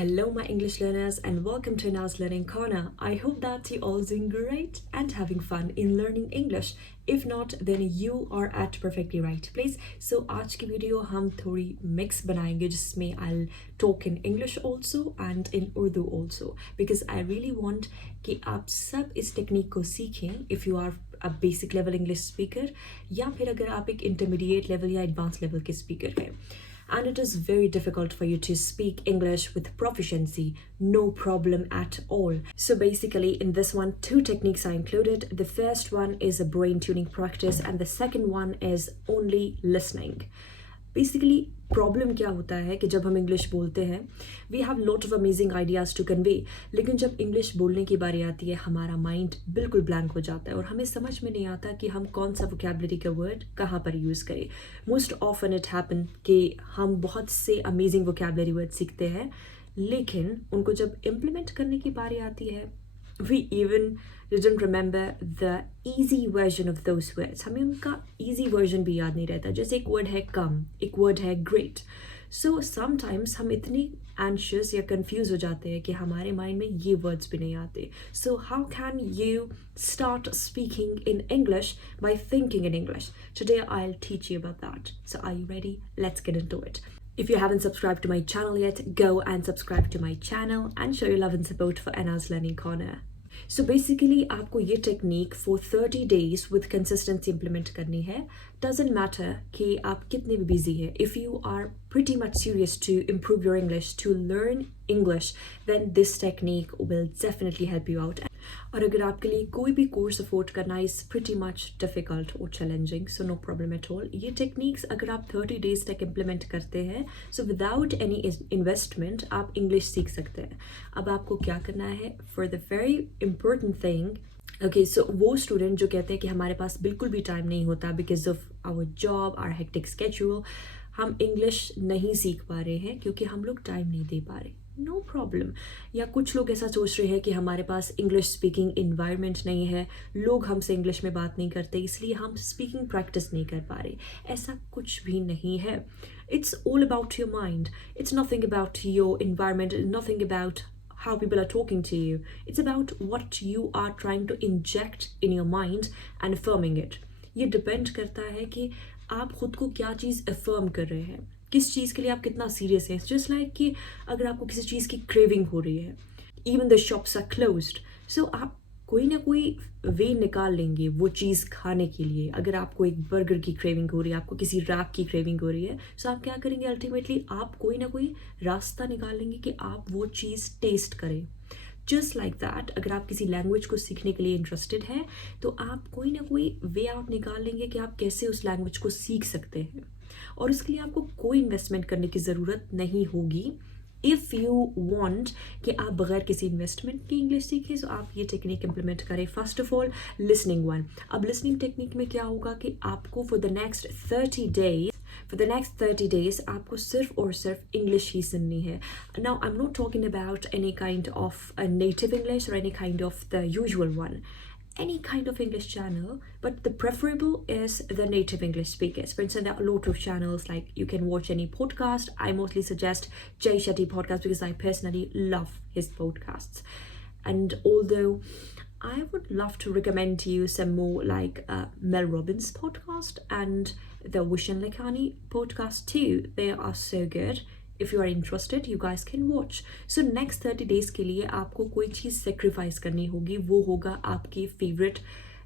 Hello, my English learners, and welcome to Na's Learning Corner. I hope that you all doing great and having fun in learning English. If not, then you are at perfectly right place. So आज की वीडियो हम थोड़ी mix बनाएंगे जिसमें I'll talk in English also and in Urdu also because I really want कि आप सब इस टेक्निक को सीखें if you are a basic level English speaker या फिर अगर आप एक intermediate level या advanced level के speaker हैं. And it is very difficult for you to speak English with proficiency, no problem at all. So basically in this one, two techniques are included. The first one is a brain tuning practice and the second one is only listening. Basically problem क्या होता है कि जब हम English बोलते हैं we have lot of amazing ideas to convey, लेकिन जब इंग्लिश बोलने की बारी आती है हमारा माइंड बिल्कुल ब्लैंक हो जाता है और हमें समझ में नहीं आता कि हम कौन सा वोकैबुलरी का वर्ड कहाँ पर यूज़ करें. मोस्ट ऑफन इट हैपन कि हम बहुत से अमेजिंग वोकैबुलरी वर्ड सीखते हैं लेकिन उनको जब इम्प्लीमेंट करने की बारी आती है we even didn't remember the easy version of those words. हमें उनका easy version भी याद नहीं रहता. जैसे एक word है come, एक word है great. So sometimes हम इतनी anxious या confused हो जाते हैं कि हमारे mind में ये words भी नहीं आते. So how can you start speaking in English by thinking in English? Today I'll teach you about that. So are you ready? Let's get into it. If you haven't subscribed to my channel yet, go and subscribe to my channel and show your love and support for Anna's Learning Corner. So basically आपको ये technique for 30 days with consistency implement करनी है. Doesn't matter कि आप कितने भी busy हैं. If you are pretty much serious to improve your English, to learn English, then this technique will definitely help you out. और अगर आपके लिए कोई भी कोर्स अफोर्ड करना is pretty much difficult or challenging, so no problem at all. ये टेक्निक्स अगर आप 30 days तक इम्प्लीमेंट करते हैं so without any investment आप इंग्लिश सीख सकते हैं. अब आपको क्या करना है? For the very important thing, okay, so वो स्टूडेंट जो कहते हैं कि हमारे पास बिल्कुल भी टाइम नहीं होता because of our job, our hectic schedule, हम इंग्लिश नहीं सीख पा रहे हैं क्योंकि हम लोग टाइम नहीं दे पा रहे. No problem. या कुछ लोग ऐसा सोच रहे हैं कि हमारे पास इंग्लिश स्पीकिंग इन्वायरमेंट नहीं है, लोग हमसे इंग्लिश में बात नहीं करते इसलिए हम स्पीकिंग प्रैक्टिस नहीं कर पा रहे. ऐसा कुछ भी नहीं है. It's all about your mind. It's nothing about your environment, nothing about how people are talking to you. It's about what you are trying to inject in your mind and affirming it. ये डिपेंड करता है कि आप खुद को क्या चीज़ अफर्म कर रहे हैं, किस चीज़ के लिए आप कितना सीरियस हैं. जस्ट लाइक कि अगर आपको किसी चीज़ की क्रेविंग हो रही है, even the shops are closed, so आप कोई ना कोई वे निकाल लेंगे वो चीज़ खाने के लिए. अगर आपको एक बर्गर की क्रेविंग हो रही है, आपको किसी रैप की क्रेविंग हो रही है, सो आप क्या करेंगे? अल्टीमेटली आप कोई ना कोई रास्ता निकाल लेंगे कि आप वो चीज़ टेस्ट करें. जस्ट लाइक दैट अगर आप किसी लैंग्वेज को सीखने के लिए इंटरेस्टेड हैं तो आप कोई ना कोई वे आउट निकाल लेंगे कि आप कैसे उस लैंग्वेज को सीख सकते हैं और उसके लिए आपको कोई इन्वेस्टमेंट करने की ज़रूरत नहीं होगी. इफ़ यू वांट कि आप बगैर किसी इन्वेस्टमेंट के इंग्लिश सीखें तो आप ये टेक्निक इम्प्लीमेंट करें. First of all listening one. अब लिसनिंग टेक्निक में क्या होगा कि आपको फॉर द नेक्स्ट 30 days आपको सिर्फ और सिर्फ इंग्लिश ही सुननी है. Now I'm not talking about any kind of a native English or any kind of the usual one. Any kind of English channel, but the preferable is the native English speakers. For instance, there are a lot of channels like you can watch any podcast. I mostly suggest Jay Shetty podcast because I personally love his podcasts. And although I would love to recommend to you some more like Mel Robbins podcast and the Vishen Lakhani podcast too. They are so good. If you are interested, you guys can watch. So next 30 days के लिए आपको कोई चीज़ सेक्रीफाइस करनी होगी, वो होगा आपकी favourite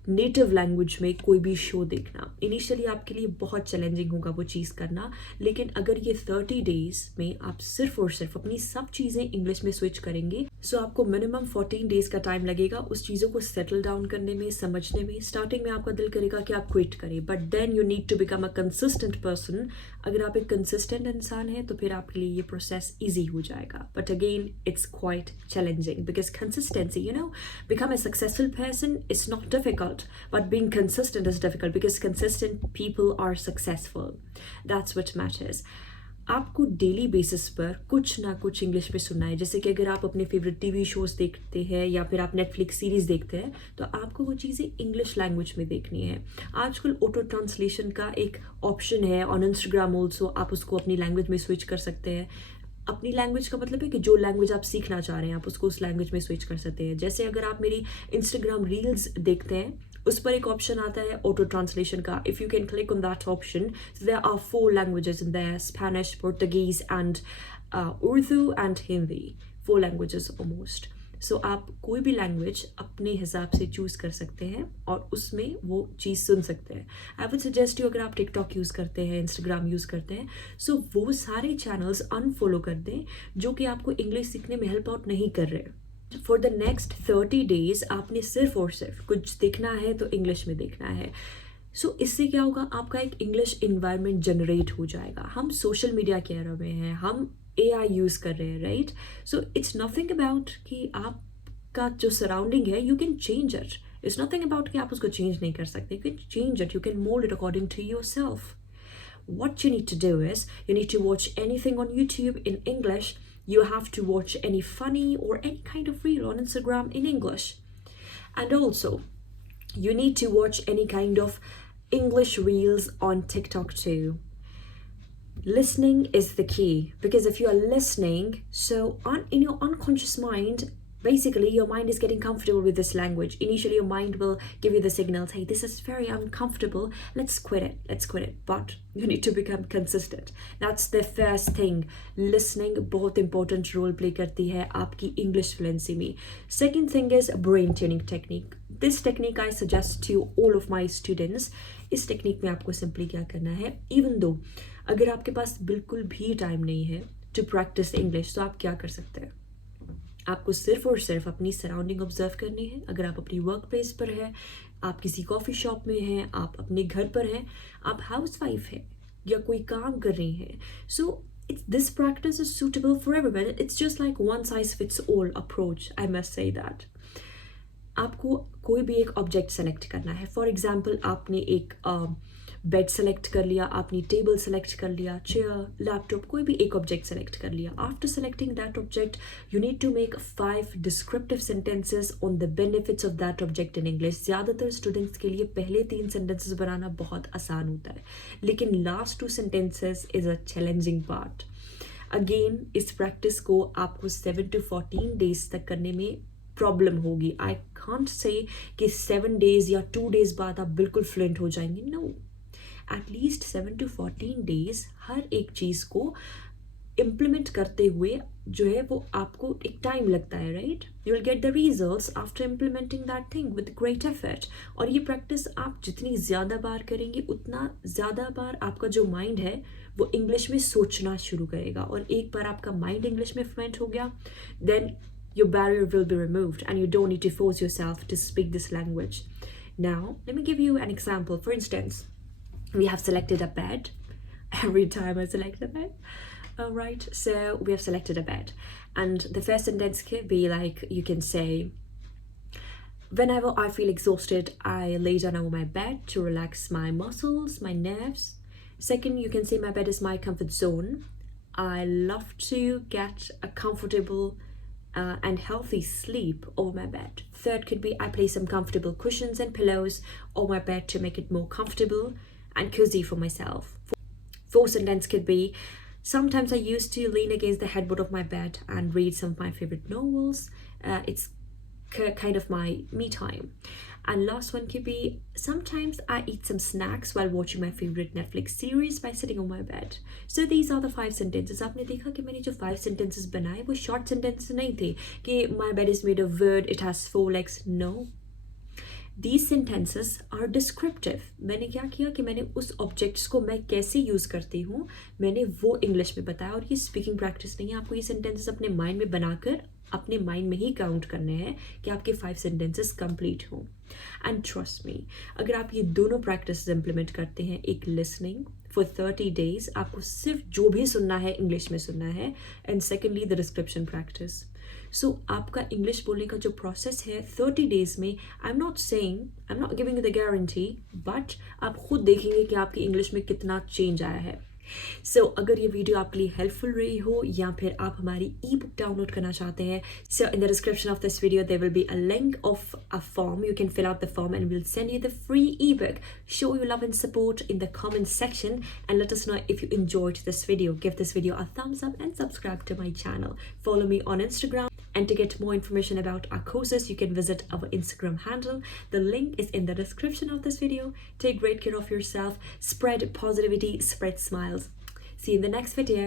native language में कोई भी शो देखना. इनिशियली आपके लिए बहुत चैलेंजिंग होगा वो चीज़ करना, लेकिन अगर ये 30 डेज में आप सिर्फ और सिर्फ अपनी सब चीज़ें इंग्लिश में स्विच करेंगे सो आपको मिनिमम 14 डेज का टाइम लगेगा उस चीज़ों को सेटल डाउन करने में, समझने में. स्टार्टिंग में आपका दिल करेगा कि आप क्विट करें, but then you need to become a consistent person. अगर आप एक कंसिस्टेंट इंसान हैं तो फिर आपके लिए ये प्रोसेस ईजी हो जाएगा. But again it's quite challenging because consistency, you know, become a successful person it's not difficult. But being consistent is difficult because consistent people are successful. That's what matters. आपको daily basis पर कुछ ना कुछ इंग्लिश में सुनना है. जैसे कि अगर आप अपने फेवरेट टीवी शोज़ देखते हैं या फिर आप नेटफ्लिक्स सीरीज़ देखते हैं तो आपको वो चीज़ें इंग्लिश लैंग्वेज में देखनी है. आजकल ऑटो ट्रांसलेशन का एक ऑप्शन है ऑन इंस्टाग्राम ऑल्सो, आप उसको अपनी लैंग्वेज में स्विच कर सकते हैं. अपनी लैंग्वेज का मतलब है कि जो लैंग्वेज आप सीखना चाह रहे हैं आप उसको उस लैंग्वेज में स्विच कर सकते हैं। जैसे अगर आप मेरी इंस्टाग्राम रील्स देखते हैं, उस पर एक ऑप्शन आता है ऑटो ट्रांसलेशन का। If you can click on that option, there are 4 languages in there, Spanish, Portuguese and Urdu and Hindi, 4 languages almost. So आप कोई भी लैंग्वेज अपने हिसाब से चूज़ कर सकते हैं और उसमें वो चीज़ सुन सकते हैं। आई वुड सजेस्ट यू, अगर आप टिकटॉक यूज़ करते हैं, इंस्टाग्राम यूज़ करते हैं, सो वो सारे चैनल्स अनफॉलो कर दें जो कि आपको इंग्लिश सीखने में हेल्प आउट नहीं कर रहे। फॉर द नेक्स्ट 30 डेज आपने सिर्फ और सिर्फ कुछ देखना है तो इंग्लिश में देखना है। सो इससे क्या होगा, आपका एक इंग्लिश इन्वायरमेंट जनरेट हो जाएगा। हम सोशल मीडिया के एरा में हैं, हम AI यूज़ कर रहे हैं, right? So it's nothing about कि आपका जो सराउंडिंग है you can change it. It's nothing about कि आप उसको चेंज नहीं कर सकते, you can change it, you can mould it according to your self. What you need to do is, you need to watch anything on YouTube in English. You have to watch any funny or any kind of reel on Instagram in English. And also, you need to watch any kind of English reels on TikTok too. Listening is the key, because if you are listening, so in your unconscious mind, basically your mind is getting comfortable with this language. Initially your mind will give you the signals, hey, this is very uncomfortable, let's quit it, but you need to become consistent. That's the first thing. Listening बहुत important role play करती है आपकी English fluency में. Second thing is brain tuning technique. This technique I suggest to all of my students. इस टेक्निक में आपको सिंपली क्या करना है, इवन दो अगर आपके पास बिल्कुल भी टाइम नहीं है टू प्रैक्टिस इंग्लिश, तो आप क्या कर सकते हैं, आपको सिर्फ और सिर्फ अपनी सराउंडिंग ऑब्जर्व करनी है। अगर आप अपनी वर्क प्लेस पर हैं, आप किसी कॉफ़ी शॉप में हैं, आप अपने घर पर हैं, आप हाउस वाइफ हैं या कोई काम कर रही हैं, सो this practice is suitable for everyone. It's just like one size fits all approach, I must say that. आपको कोई भी एक ऑब्जेक्ट सेलेक्ट करना है। फॉर एग्जाम्पल आपने एक बेड सेलेक्ट कर लिया, आपने टेबल सेलेक्ट कर लिया, चेयर, लैपटॉप, कोई भी एक ऑब्जेक्ट सेलेक्ट कर लिया। After selecting that object you need to make 5 descriptive sentences on the benefits of that object in English. ज़्यादातर स्टूडेंट्स के लिए पहले 3 सेंटेंसेस बनाना बहुत आसान होता है, लेकिन लास्ट 2 sentences is a challenging part. Again इस प्रैक्टिस को आपको 7 to 14 डेज तक करने में प्रॉब्लम होगी। आई कांट से कि 7 डेज या 2 डेज बाद आप बिल्कुल फ्लुएंट हो जाएंगे, नो। एटलीस्ट 7 to 14 डेज हर एक चीज़ को इम्प्लीमेंट करते हुए जो है वो आपको एक टाइम लगता है, right? You will get the results after implementing that thing with great effort. और ये प्रैक्टिस आप जितनी ज़्यादा बार करेंगे उतना ज़्यादा बार आपका जो माइंड है वो इंग्लिश में सोचना शुरू करेगा। और एक बार आपका माइंड इंग्लिश में फ्लुएंट हो गया, then your barrier will be removed and you don't need to force yourself to speak this language. Now, let me give you an example. For instance, we have selected a bed. Every time I select a bed. Right, so we have selected a bed. And the first sentence could be like, you can say, whenever I feel exhausted, I lay down on my bed to relax my muscles, my nerves. Second, you can say, my bed is my comfort zone. I love to get a comfortable and healthy sleep over my bed. Third could be, I place some comfortable cushions and pillows over my bed to make it more comfortable and cozy for myself. Fourth sentence could be, sometimes I used to lean against the headboard of my bed and read some of my favorite novels. It's kind of my me time. And last one could be, sometimes I eat some snacks while watching my favorite Netflix series by sitting on my bed. So these are the 5 sentences. आपने देखा कि मैंने जो 5 sentences बनाए वो short sentences नहीं थे कि my bed is made of wood, it has 4 legs. No. These sentences are descriptive. मैंने क्या किया कि मैंने उस ऑब्जेक्ट्स को मैं कैसे यूज़ करती हूँ मैंने वो इंग्लिश में बताया। और ये स्पीकिंग प्रैक्टिस नहीं है, आपको ये सेंटेंसेस अपने माइंड में बनाकर अपने माइंड में ही काउंट करने हैं कि आपके 5 सेंटेंसेस कंप्लीट हों। एंड ट्रस्ट मी, अगर आप ये दोनों प्रैक्टिस इम्प्लीमेंट करते हैं, एक लिसनिंग फॉर 30 डेज, आपको सिर्फ जो भी सुनना है इंग्लिश में सुनना है, and secondly the description practice. So आपका इंग्लिश बोलने का जो प्रोसेस है 30 डेज में, I am not giving you the guarantee, but आप खुद देखेंगे कि आपकी इंग्लिश में कितना चेंज आया है। सो अगर ये वीडियो आपके लिए हेल्पफुल रही हो या फिर आप हमारी ई बुक डाउनलोड करना चाहते हैं, so in the description of this video there will be a link of a form. You can fill out the form and we'll send you the free ebook. Show your love and support in the comment section and let us know if you enjoyed this video. Give this video a thumbs up and subscribe to my channel. Follow me on Instagram. And to get more information about our courses, you can visit our Instagram handle. The link is in the description of this video. Take great care of yourself. Spread positivity, spread smiles. See you in the next video.